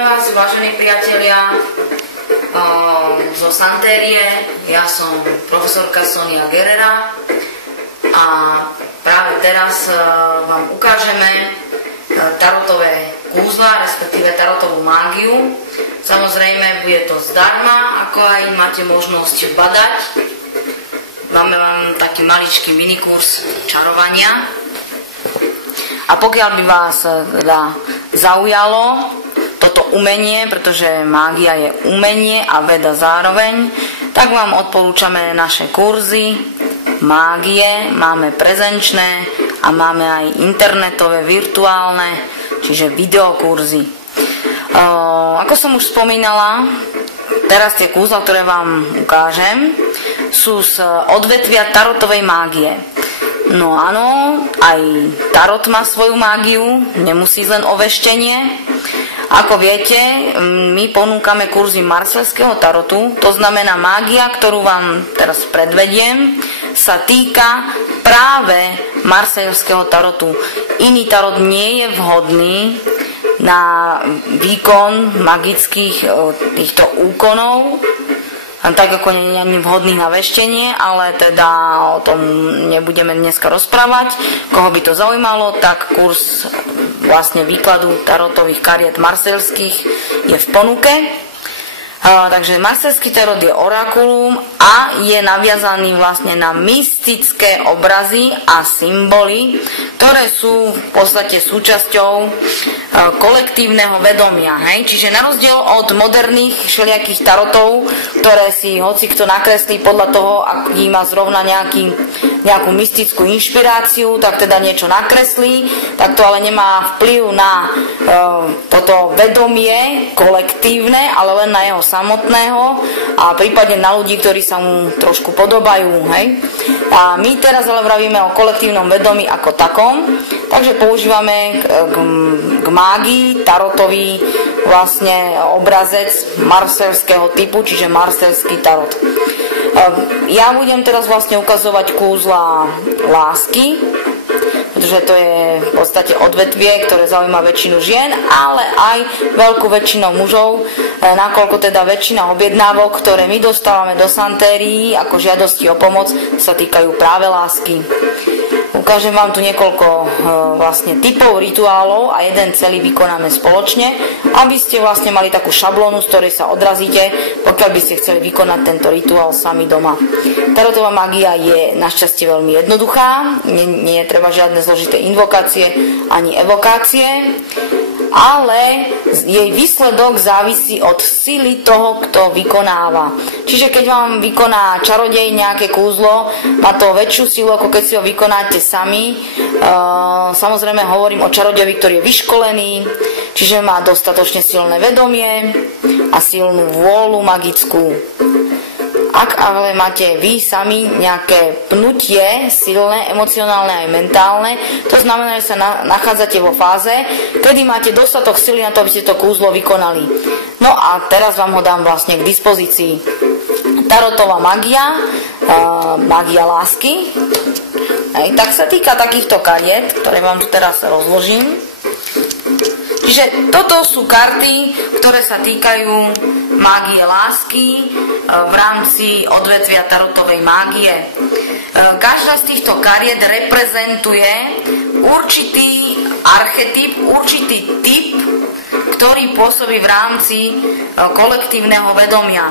Zdravím vás, vážení priatelia zo Santérie. Ja som profesorka Sonia Guerrera a práve teraz vám ukážeme tarotové kúzla, respektíve tarotovú mágiu. Samozrejme, bude to zdarma, ako aj máte možnosť badať. Máme vám taký maličký minikurs čarovania. A pokiaľ by vás teda zaujalo toto umenie, pretože mágia je umenie a veda zároveň, tak vám odporúčame naše kurzy mágie, máme prezenčné a máme aj internetové, virtuálne, čiže videokurzy. Ako som už spomínala, teraz tie kúzla, ktoré vám ukážem, sú z odvetvia tarotovej mágie. No áno, aj tarot má svoju mágiu, nemusí len o veštenie. Ako viete, my ponúkame kurzy marselského tarotu, to znamená mágia, ktorú vám teraz predvediem, sa týka práve marselského tarotu. Iný tarot nie je vhodný na výkon magických týchto úkonov, tak ako nie je vhodný na veštenie, ale teda o tom nebudeme dneska rozprávať. Koho by to zaujímalo, tak kurz vlastne výkladu tarotových kariet marselských je v ponuke. Takže marselský tarot je orakulum a je naviazaný vlastne na mystické obrazy a symboly, ktoré sú v podstate súčasťou kolektívneho vedomia. Hej? Čiže na rozdiel od moderných všelijakých tarotov, ktoré si hocikto nakreslí podľa toho, aký má zrovna nejakú mystickú inšpiráciu, tak teda niečo nakreslí, tak to ale nemá vplyv na toto vedomie kolektívne, ale len na jeho samotného a prípadne na ľudí, ktorí sa mu trošku podobajú. Hej? A my teraz ale vravíme o kolektívnom vedomí ako takom, takže používame k mágii tarotový vlastne obrazec marselského typu, čiže marselský tarot. Ja budem teraz vlastne ukazovať kúzla lásky, pretože to je v podstate odvetvie, ktoré zaujíma väčšinu žien, ale aj veľkú väčšinu mužov, nakoľko teda väčšina objednávok, ktoré my dostávame do Santérií ako žiadosti o pomoc, sa týkajú práve lásky. Ukážem vám tu niekoľko vlastne typov rituálov a jeden celý vykonáme spoločne, aby ste vlastne mali takú šablónu, z ktorej sa odrazíte, pokiaľ by ste chceli vykonať tento rituál sami doma. Tarotová magia je našťastie veľmi jednoduchá, nie je treba žiadne zložité invokácie ani evokácie, ale jej výsledok závisí od sily toho, kto vykonáva. Čiže keď vám vykoná čarodej nejaké kúzlo, má to väčšiu silu, ako keď si ho vykonáte sami. Samozrejme hovorím o čarodejovi, ktorý je vyškolený, čiže má dostatočne silné vedomie a silnú vôľu magickú. Ak ale máte vy sami nejaké pnutie silné, emocionálne aj mentálne, to znamená, že sa nachádzate vo fáze, kedy máte dostatok sily na to, aby ste to kúzlo vykonali. No a teraz vám ho dám vlastne k dispozícii. Tarotová magia, magia lásky, tak sa týka takýchto kariet, ktoré vám tu teraz rozložím. Čiže toto sú karty, ktoré sa týkajú mágie lásky v rámci odvetvia tarotovej mágie. Každá z týchto kariet reprezentuje určitý archetyp, určitý typ, ktorý pôsobí v rámci kolektívneho vedomia.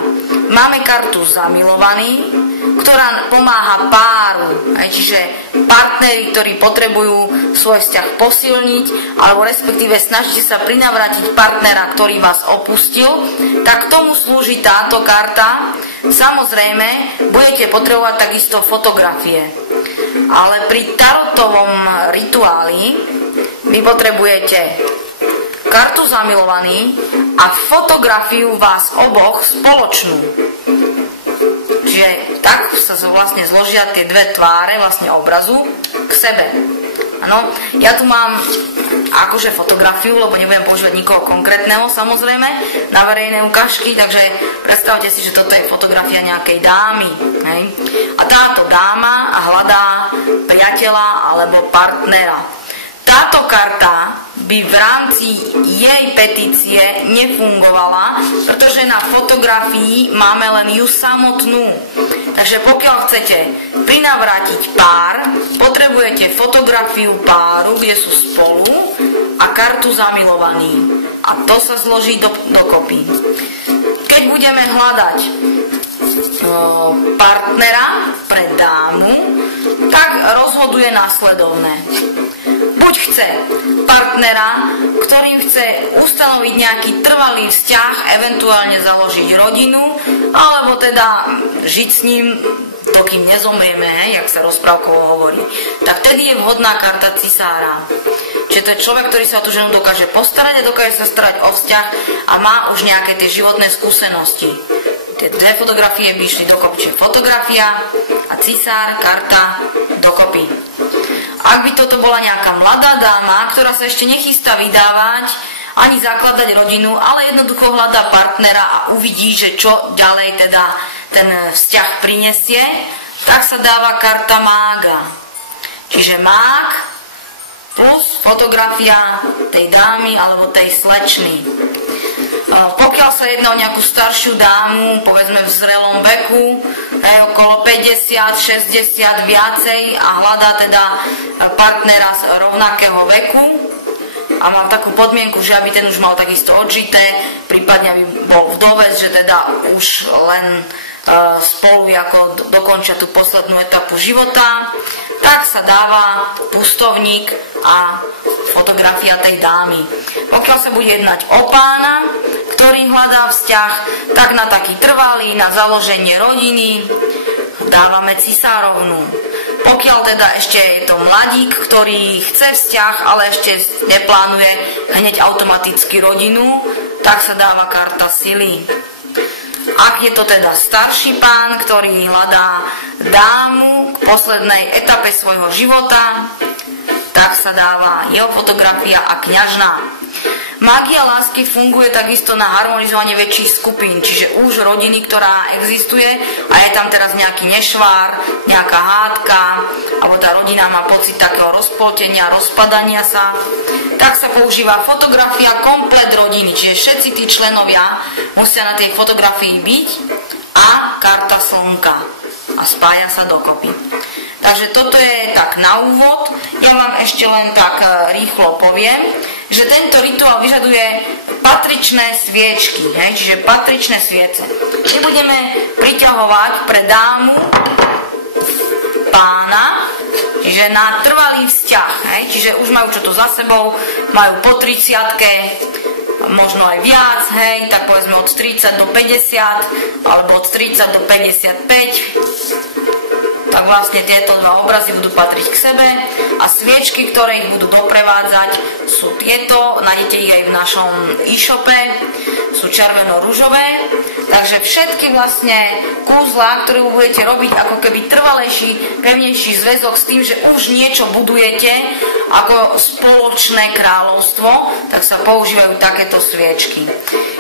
Máme kartu zamilovaný, ktorá pomáha páru, čiže partneri, ktorí potrebujú svoj vzťah posilniť, alebo respektíve snažíte sa prinavrátiť partnera, ktorý vás opustil, tak tomu slúži táto karta. Samozrejme, budete potrebovať takisto fotografie. Ale pri tarotovom rituáli vy potrebujete kartu zamilovaný a fotografiu vás oboch spoločnú. Čiže tak sa vlastne zložia tie dve tváre vlastne obrazu k sebe. Ano, ja tu mám akože fotografiu, lebo nebudem používať nikoho konkrétneho samozrejme na verejné ukážky, takže predstavte si, že toto je fotografia nejakej dámy. Hej? A táto dáma hľadá priateľa alebo partnera. táto karta by v rámci jej petície nefungovala, pretože na fotografii máme len ju samotnú. Takže pokiaľ chcete prinavrátiť pár, potrebujete fotografiu páru, kde sú spolu, a kartu zamilovaní. A to sa zloží dokopy. Keď budeme hľadať partnera pre dámu, tak rozhoduje následovné. Buď chce partnera, ktorým chce ustanoviť nejaký trvalý vzťah, eventuálne založiť rodinu, alebo teda žiť s ním, dokým nezomrieme, jak sa rozprávkovo hovorí. Tak vtedy je vhodná karta cisára. Čiže to je človek, ktorý sa o tú ženu dokáže postarať a dokáže sa starať o vzťah a má už nejaké tie životné skúsenosti. Tie dve fotografie by išli dokopy, čiže fotografia a cisár, karta dokopy. Ak by toto bola nejaká mladá dáma, ktorá sa ešte nechystá vydávať, ani zakladať rodinu, ale jednoducho hľadá partnera a uvidí, že čo ďalej teda ten vzťah prinesie, tak sa dáva karta mága. Čiže mág plus fotografia tej dámy alebo tej slečny. Pokiaľ sa jedná o nejakú staršiu dámu, povedzme v zrelom veku, okolo 50, 60 viacej a hľadá teda partnera z rovnakého veku a mám takú podmienku, že aby ten už mal takisto odžité, prípadne aby bol vdovec, že teda už len spolu ako dokončia tú poslednú etapu života, tak sa dáva pustovník a fotografia tej dámy. Pokiaľ sa bude jednať o pána, ktorý hľadá vzťah, tak na taký trvalý, na založenie rodiny dávame cisárovnu. Pokiaľ teda ešte je to mladík, ktorý chce vzťah, ale ešte neplánuje hneď automaticky rodinu, tak sa dáva karta sily. Ak je to teda starší pán, ktorý hľadá dámu k poslednej etape svojho života, tak sa dáva jeho fotografia a kňažná. Mágia lásky funguje takisto na harmonizovanie väčších skupín, čiže už rodiny, ktorá existuje a je tam teraz nejaký nešvár, nejaká hádka, alebo tá rodina má pocit takého rozpoltenia, rozpadania sa, tak sa používa fotografia komplet rodiny, čiže všetci tí členovia musia na tej fotografii byť a karta slnka a spája sa dokopy. Takže toto je tak na úvod. Ja vám ešte len tak rýchlo poviem, že tento rituál vyžaduje patričné sviečky, čiže patričné sviece. Nebudeme priťahovať pre dámu pána, čiže na trvalý vzťah, čiže už majú čo to za sebou, majú po 30-ke, možno aj viac, tak povedzme od 30 do 50, alebo od 30 do 55, tak vlastne tieto dva obrazy budú patriť k sebe a sviečky, ktoré ich budú doprevádzať, sú tieto, nájdete ich aj v našom e-shope, sú červeno-ružové, takže všetky vlastne kúzla, ktoré budete robiť ako keby trvalejší, pevnejší zväzok s tým, že už niečo budujete ako spoločné kráľovstvo, tak sa používajú takéto sviečky.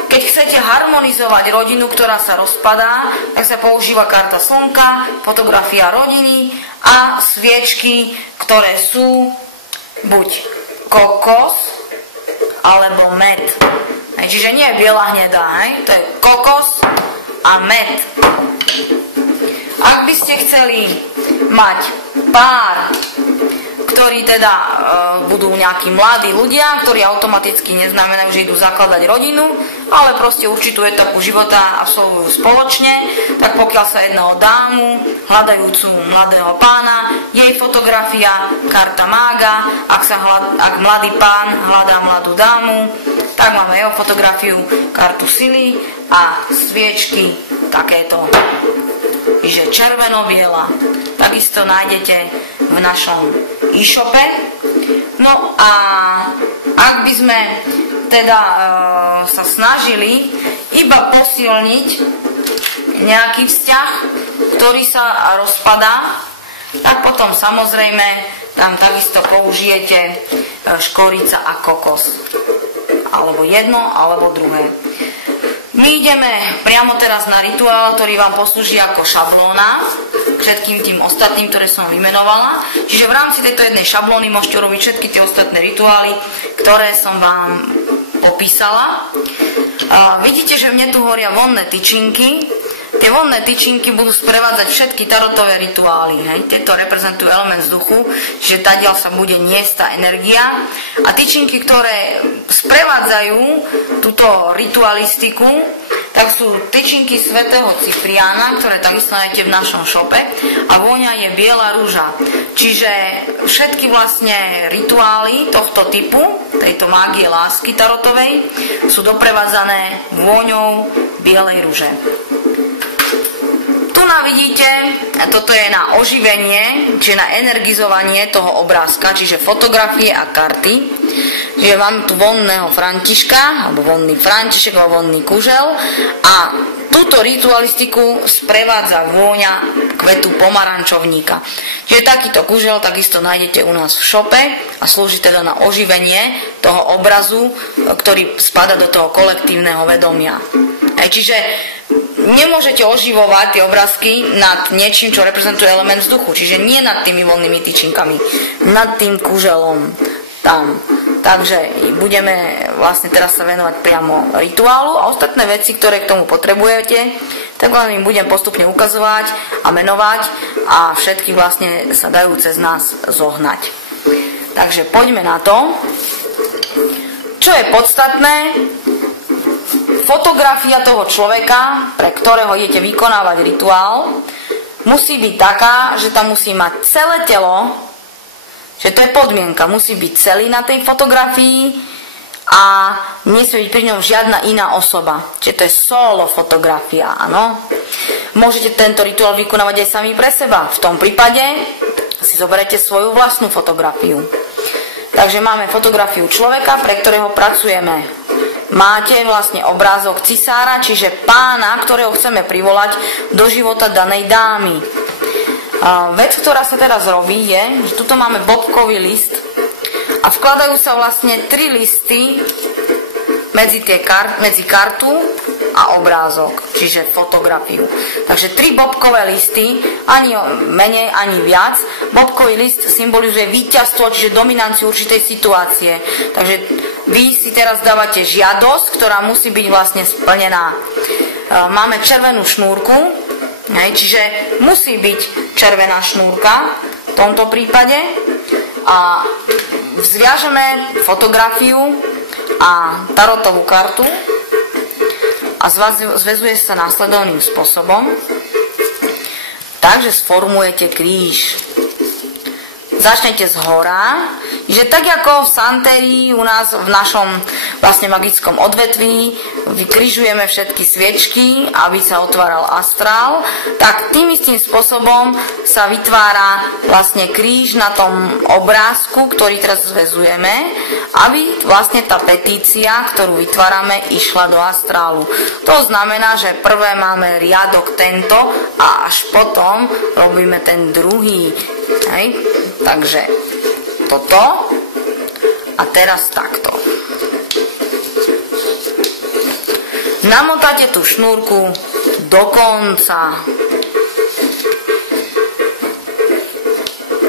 Keď chcete harmonizovať rodinu, ktorá sa rozpadá, tak sa používa karta slnka, fotografia rodiny a sviečky, ktoré sú buď kokos alebo med. Čiže nie je biela hnedá, to je kokos a med. Ak by ste chceli mať pár, ktorí teda budú nejakí mladí ľudia, ktorí automaticky neznamenajú, že idú zakladať rodinu, ale proste určitú etapu života absolvujú spoločne, tak pokiaľ sa jedná o dámu, hľadajúcu mladého pána, jej fotografia, karta mága, ak mladý pán hľadá mladú dámu, tak máme jeho fotografiu, kartu sily a sviečky takéto. Čiže červeno-biela. Takisto nájdete v našom e-shope. No a ak by sme teda sa snažili iba posilniť nejaký vzťah, ktorý sa rozpadá, tak potom samozrejme tam takisto použijete škorica a kokos. Alebo jedno, alebo druhé. My ideme priamo teraz na rituál, ktorý vám poslúži ako šablóna. všetkým tým ostatným, ktoré som vymenovala. Čiže v rámci tejto jednej šablóny môžete robiť všetky tie ostatné rituály, ktoré som vám popísala. Vidíte, že mne tu horia vonné tyčinky. Tie vonné tyčinky budú sprevádzať všetky tarotové rituály. Hej? Tieto reprezentujú element vzduchu, čiže tadiaľ sa bude niesť tá energia. A tyčinky, ktoré sprevádzajú túto ritualistiku, tak sú tyčinky svätého Cipriána, ktoré takisto nájdete v našom šope, a vôňa je biela rúža. Čiže všetky vlastne rituály tohto typu, tejto mágie lásky tarotovej, sú doprevádzané vôňou bielej rúže. Tu vidíte, toto je na oživenie, čiže na energizovanie toho obrázka, čiže fotografie a karty. Čiže mám tu vonného Františka, alebo vonný František, alebo vonný kužel, a túto ritualistiku sprevádza vôňa kvetu pomarančovníka. Čiže takýto kužel takisto nájdete u nás v šope a slúži teda na oživenie toho obrazu, ktorý spada do toho kolektívneho vedomia. Čiže nemôžete oživovať tie obrázky nad niečím, čo reprezentuje element vzduchu, čiže nie nad tými voľnými tyčinkami, nad tým kuželom tam. Takže budeme vlastne teraz sa venovať priamo rituálu a ostatné veci, ktoré k tomu potrebujete, tak vám im budem postupne ukazovať a menovať a všetky vlastne sa dajú cez nás zohnať. Takže poďme na to. Čo je podstatné? Fotografia toho človeka, pre ktorého idete vykonávať rituál, musí byť taká, že tam musí mať celé telo, že to je podmienka, musí byť celý na tej fotografii a nesmie byť pri ňom žiadna iná osoba. Čiže to je solo fotografia, áno. Môžete tento rituál vykonávať aj sami pre seba. V tom prípade si zoberete svoju vlastnú fotografiu. Takže máme fotografiu človeka, pre ktorého pracujeme. Máte vlastne obrázok cisára, čiže pána, ktorého chceme privolať do života danej dámy. Vec, ktorá sa teraz robí, je, že tuto máme bobkový list a vkladajú sa vlastne 3 listy medzi kartu a obrázok, čiže fotografiu. Takže 3 bobkové listy, ani menej, ani viac. Bobkový list symbolizuje víťazstvo, čiže dominanciu určitej situácie. Takže vy si teraz dávate žiadosť, ktorá musí byť vlastne splnená. Máme červenú šnúrku, čiže musí byť červená šnúrka v tomto prípade a zviažeme fotografiu a tarotovú kartu a zväzuje sa následovným spôsobom. Takže sformujete kríž. Začnete z hora, že tak ako v Santérii u nás v našom vlastne magickom odvetví vykrižujeme všetky sviečky, aby sa otváral astrál, tak tým istým spôsobom sa vytvára vlastne kríž na tom obrázku, ktorý teraz zväzujeme, aby vlastne tá petícia, ktorú vytvárame, išla do astrálu. To znamená, že prvé máme riadok tento a až potom robíme ten druhý. Hej? Takže toto a teraz takto. Namotáte tú šnúrku do konca.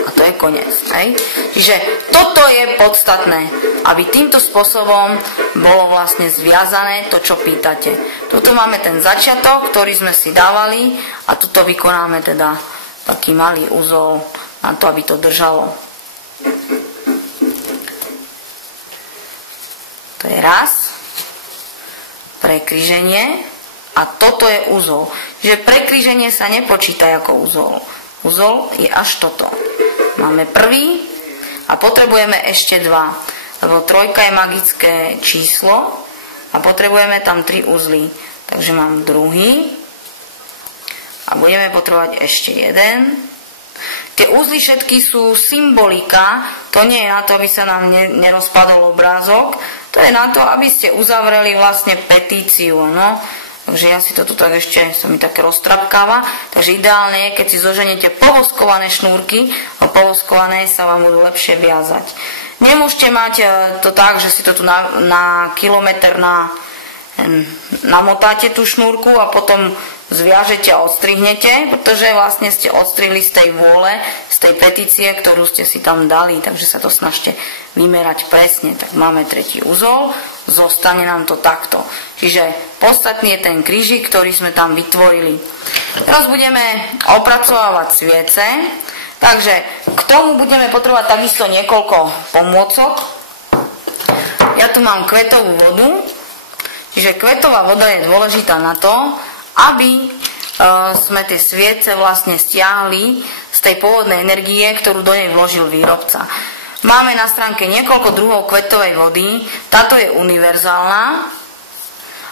A to je koniec. Hej? Čiže toto je podstatné, aby týmto spôsobom bolo vlastne zviazané to, čo pýtate. Tuto máme ten začiatok, ktorý sme si dávali a tuto vykonáme teda taký malý úzol na to, aby to držalo. To je raz. Prekríženie. A toto je úzol. Čiže prekríženie sa nepočíta ako úzol. Úzol je až toto. Máme prvý a potrebujeme ešte 2. Lebo 3 je magické číslo a potrebujeme tam 3 uzly. Takže mám druhý a budeme potrebovať ešte 1. Tie uzly všetky sú symbolika, to nie je na to, aby sa nám nerozpadol obrázok, to je na to, aby ste uzavreli vlastne petíciu, no. Takže ja si to tu tak ešte, sa mi také roztrapkáva, takže ideálne je, keď si zoženete povoskované šnúrky, a povoskované sa vám budú lepšie viazať. Nemôžete mať to tak, že si to tu na kilometr namotáte tú šnúrku a potom zviažete a odstrihnete, pretože vlastne ste odstrihli z tej vôle, z tej petície, ktorú ste si tam dali, takže sa to snažte vymerať presne. Tak máme tretí uzol, zostane nám to takto. Čiže podstatný je ten krížik, ktorý sme tam vytvorili. Teraz budeme opracovávať sviece, takže k tomu budeme potrebovať takisto niekoľko pomôcok. Ja tu mám kvetovú vodu, čiže kvetová voda je dôležitá na to, aby sme tie sviece vlastne stiahli z tej pôvodnej energie, ktorú do nej vložil výrobca. Máme na stránke niekoľko druhov kvetovej vody, táto je univerzálna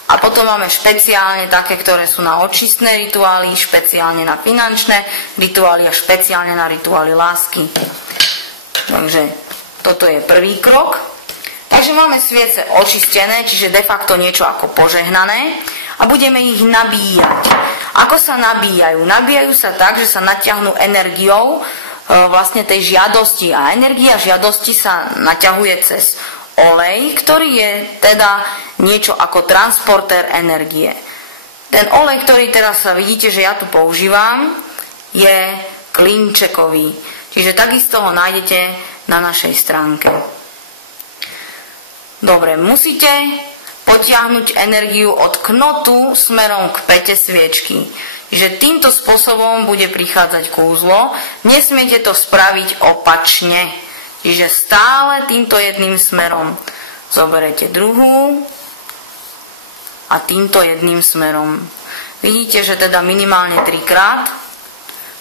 a potom máme špeciálne také, ktoré sú na očistné rituály, špeciálne na finančné rituály a špeciálne na rituály lásky. Takže toto je prvý krok. Takže máme sviece očistené, čiže de facto niečo ako požehnané a budeme ich nabíjať. Ako sa nabíjajú? Nabíjajú sa tak, že sa natiahnú energiou vlastne tej žiadosti a energia žiadosti sa naťahuje cez olej, ktorý je teda niečo ako transportér energie. Ten olej, ktorý teraz vidíte, že ja tu používam, je klinčekový, čiže takisto ho nájdete na našej stránke. Dobre, musíte potiahnuť energiu od knotu smerom k pete sviečky. Čiže týmto spôsobom bude prichádzať kúzlo. Nesmiete to spraviť opačne. Čiže stále týmto jedným smerom. Zoberete druhú a týmto jedným smerom. Vidíte, že teda minimálne 3-krát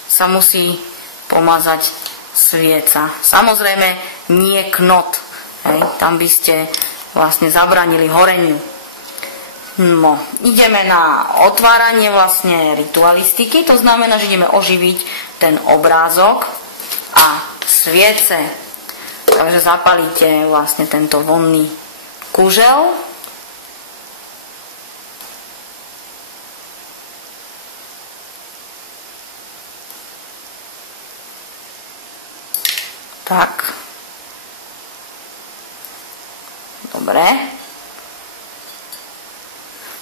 sa musí pomazať svieca. Samozrejme nie knot. Hej, tam by ste vlastne zabránili horeniu. No, ideme na otváranie vlastne ritualistiky, to znamená, že ideme oživiť ten obrázok a sviece. Takže zapalíte vlastne tento vonný kužel. Tak. Dobre.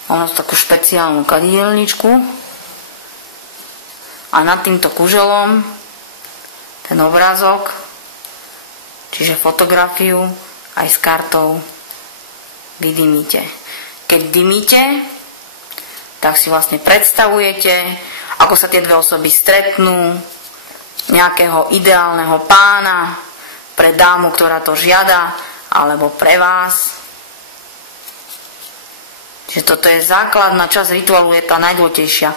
Mám takú špeciálnu kadielničku a nad týmto kuželom ten obrázok, čiže fotografiu aj s kartou vydymíte. Keď dymíte, tak si vlastne predstavujete, ako sa tie dve osoby stretnú, nejakého ideálneho pána pre dámu, ktorá to žiada, alebo pre vás. Čiže toto je základná časť rituálu, je tá najdôležitejšia.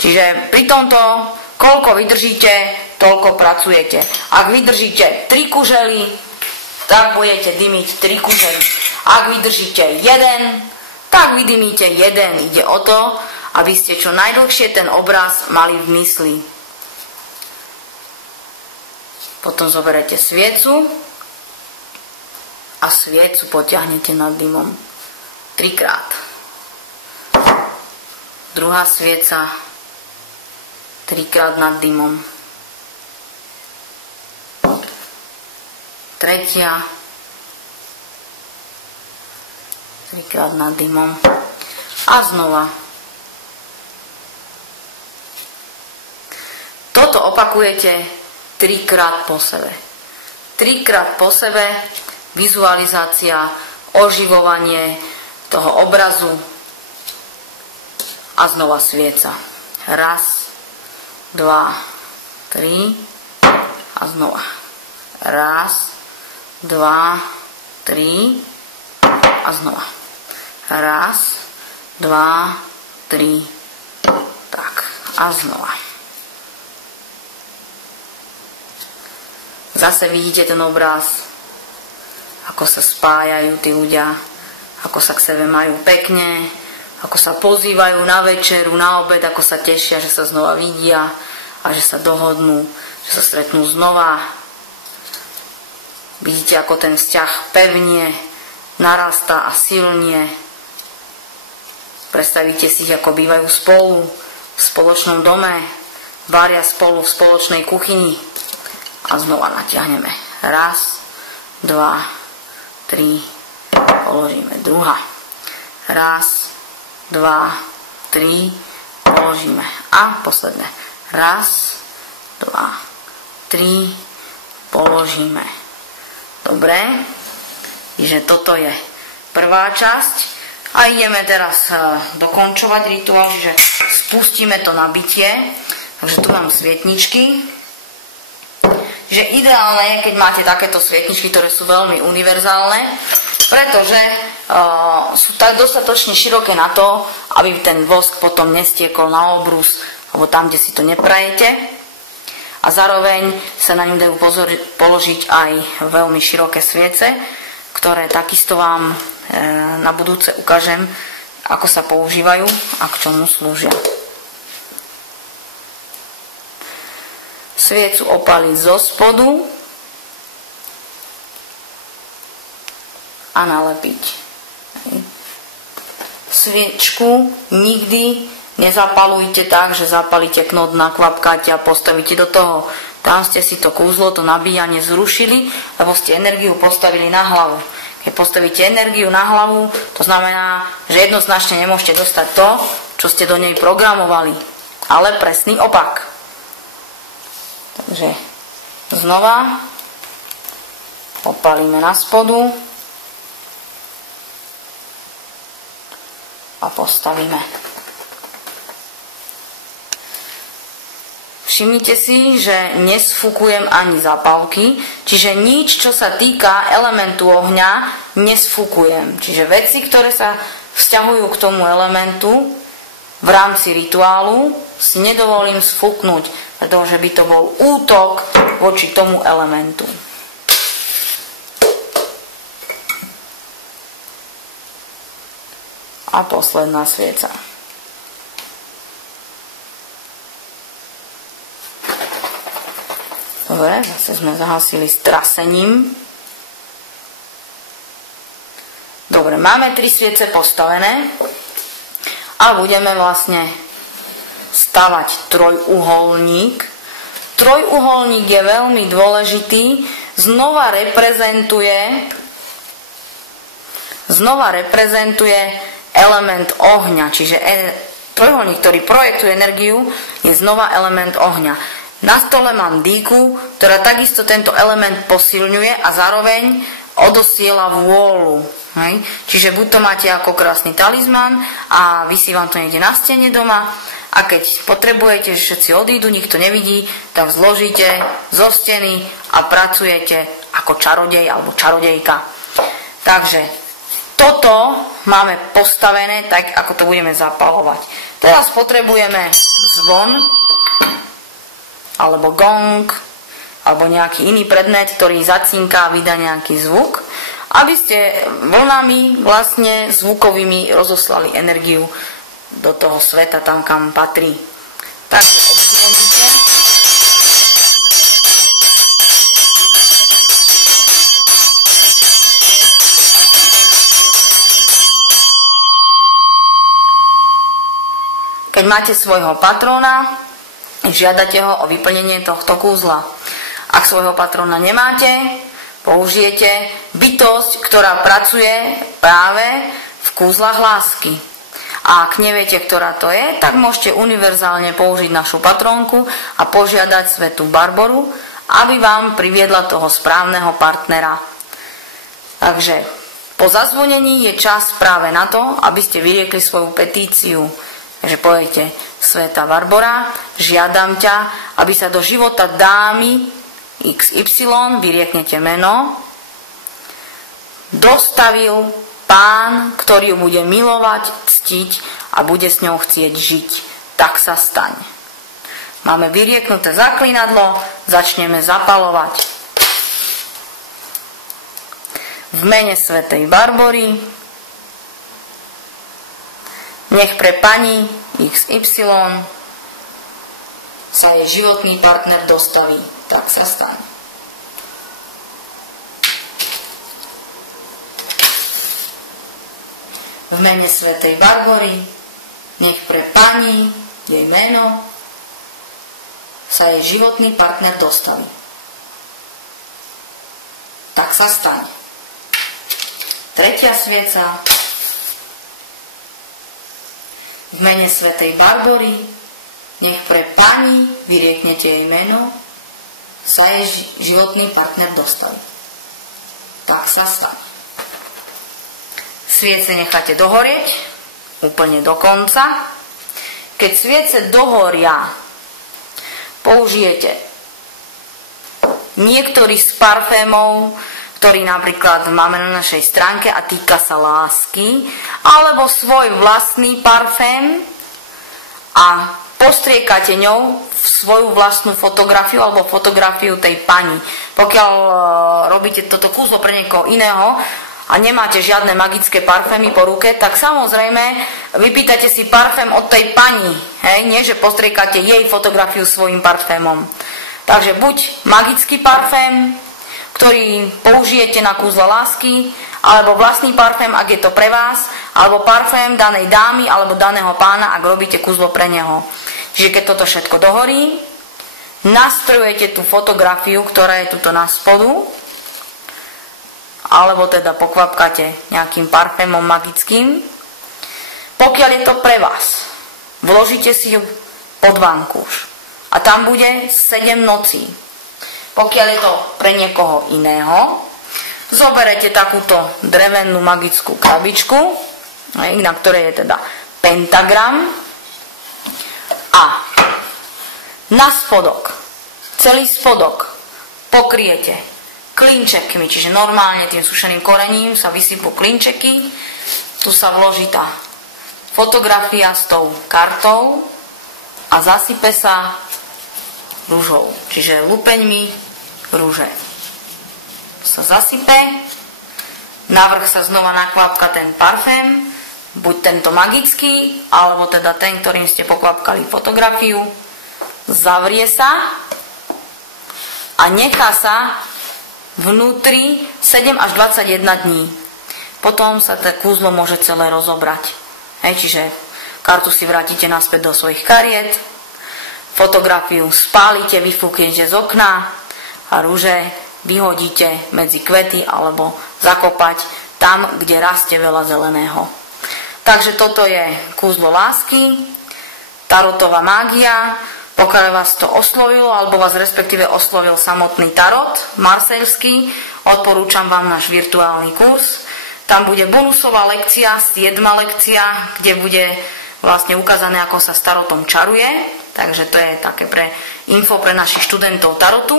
Čiže pri tomto, koľko vydržíte, toľko pracujete. Ak vydržíte 3 kužely, tak budete dymiť 3 kužely. Ak vydržíte 1, tak vydymíte 1. Ide o to, aby ste čo najdlhšie ten obraz mali v mysli. Potom zoberete sviecu a sviecu potiahnete nad dymom 3-krát. Druhá svieca 3-krát nad dymom. Tretia 3-krát nad dymom. A znova. Toto opakujete 3-krát po sebe. 3-krát po sebe vizualizácia, oživovanie toho obrazu a znova svieca. 1, 2, 3 a znova. 1, 2, 3 a znova. 1, 2, 3. Tak a znova. Zase vidíte ten obraz, ako sa spájajú tí ľudia, ako sa k sebe majú pekne, ako sa pozývajú na večeru, na obed, ako sa tešia, že sa znova vidia a že sa dohodnú, že sa stretnú znova. Vidíte, ako ten vzťah pevne narastá a silnie. Predstavíte si, ako bývajú spolu v spoločnom dome, varia spolu v spoločnej kuchyni a znova natiahneme. 1, 2, 3, položíme druhá. 1, 2, 3, položíme. A posledné. Raz, 2, 3, položíme. Dobre. Čiže toto je prvá časť. A ideme teraz dokončovať rituál, čiže spustíme to nabitie. Takže tu mám svietničky. Že ideálne je, keď máte takéto svietničky, ktoré sú veľmi univerzálne, pretože sú tak dostatočne široké na to, aby ten vosk potom nestiekol na obrus, alebo tam, kde si to neprajete. A zároveň sa na ňu dajú položiť aj veľmi široké sviece, ktoré takisto vám na budúce ukážem, ako sa používajú a k čomu slúžia. Sviecu opaliť zo spodu a nalepiť. Sviečku nikdy nezapalujte tak, že zapalíte knot, nakvapkáte a postavíte do toho. Tam ste si to kúzlo, to nabíjanie zrušili, lebo ste energiu postavili na hlavu. Keď postavíte energiu na hlavu, to znamená, že jednoznačne nemôžete dostať to, čo ste do nej programovali, ale presný opak. Takže znova opalíme na spodu a postavíme. Všimnite si, že nesfúkujem ani zapálky, čiže nič, čo sa týka elementu ohňa, nesfúkujem. Čiže veci, ktoré sa vzťahujú k tomu elementu v rámci rituálu, si nedovolím sfúknuť, pretože by to bol útok voči tomu elementu. A posledná svieca. Dobre, zase sme zahasili strasením. Dobre, máme 3 sviece postavené a budeme vlastne stavať trojuholník. Trojuholník je veľmi dôležitý, znova reprezentuje element ohňa, čiže trojuholník, ktorý projektuje energiu, je znova element ohňa. Na stole mám dýku, ktorá takisto tento element posilňuje a zároveň odosiela vôľu. Hej? Čiže buď to máte ako krásny talizman a visí vám to niekde na stene doma, a keď potrebujete, že všetci odídu, nikto nevidí, tak zložíte zo steny a pracujete ako čarodej alebo čarodejka. Takže toto máme postavené tak, ako to budeme zapalovať. Teraz potrebujeme zvon alebo gong alebo nejaký iný predmet, ktorý zacinká a vydá nejaký zvuk, aby ste vlnami vlastne zvukovými rozoslali energiu do toho sveta, tam kam patrí. Takže odzvonite. Keď máte svojho patróna, žiadate ho o vyplnenie tohto kúzla. Ak svojho patróna nemáte, použijete bytosť, ktorá pracuje práve v kúzlach lásky. A ak neviete, ktorá to je, tak môžete univerzálne použiť našu patrónku a požiadať svätú Barboru, aby vám priviedla toho správneho partnera. Takže po zazvonení je čas práve na to, aby ste vyriekli svoju petíciu. Takže poviete: Svätá Barbora, žiadam ťa, aby sa do života dámy XY, vyrieknete meno, dostavil pán, ktorý ju bude milovať, ctiť a bude s ňou chcieť žiť. Tak sa staň. Máme vyrieknuté zaklinadlo, začneme zapalovať. V mene svätej Barbory nech pre pani XY sa jej životný partner dostaví. Tak sa staň. V mene svätej Barbory nech pre pani, jej meno, sa jej životný partner dostaví. Tak sa staň. Tretia svieca. v mene svätej Barbory, nech pre pani vyrieknete jej meno, sa jej životný partner dostaví. Tak sa stane. Sviece necháte dohorieť úplne do konca. Keď sviece dohoria, použijete niektorý z parfémov, ktorý napríklad máme na našej stránke a týka sa lásky, alebo svoj vlastný parfém a postriekate ňou svoju vlastnú fotografiu alebo fotografiu tej pani. Pokiaľ robíte toto kúzlo pre niekoho iného a nemáte žiadne magické parfémy po ruke, tak samozrejme vypýtate si parfém od tej pani. Hej? Nie, že postriekate jej fotografiu svojim parfémom. Takže buď magický parfém, ktorý použijete na kúzlo lásky, alebo vlastný parfém, ak je to pre vás, alebo parfém danej dámy alebo daného pána, ak robíte kúzlo pre neho. Čiže keď toto všetko dohorí, nastrojujete tú fotografiu, ktorá je tuto na spodu, alebo teda pokvapkáte nejakým parfémom magickým. Pokiaľ je to pre vás, vložíte si ju pod vankúš a tam bude 7 nocí. Pokiaľ je to pre niekoho iného, zoberete takúto drevenú magickú krabičku, na ktorej je teda pentagram, a na spodok, celý spodok pokryjete klinčekmi, čiže normálne tým sušeným korením sa vysypú klinčeky, tu sa vloží tá fotografia s tou kartou a zasype sa rúžou, čiže lupeňmi rúže. Sa zasype, navrch sa znova nakvapka ten parfém, buď tento magický, alebo teda ten, ktorým ste pokvapkali fotografiu, zavrie sa a nechá sa vnútri 7 až 21 dní. Potom sa to kúzlo môže celé rozobrať. Čiže kartu si vrátite naspäť do svojich kariet, fotografiu spálite, vyfúknete z okna a rúže vyhodíte medzi kvety alebo zakopať tam, kde rastie veľa zeleného. Takže toto je kúzlo lásky, tarotová mágia. Pokiaľ vás to oslovilo, alebo vás respektíve oslovil samotný tarot marseľský, odporúčam vám náš virtuálny kurz. Tam bude bonusová lekcia, 7. lekcia, kde bude vlastne ukázané, ako sa s tarotom čaruje. Takže to je také pre info pre našich študentov tarotu.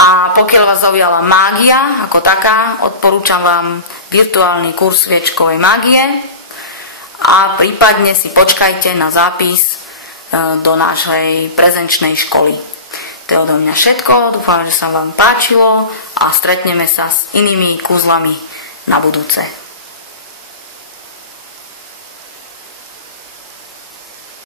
A pokiaľ vás zaujala mágia ako taká, odporúčam vám virtuálny kurz sviečkovej mágie a prípadne si počkajte na zápis do našej prezenčnej školy. To je odo mňa všetko, dúfam, že sa vám páčilo a stretneme sa s inými kúzlami na budúce.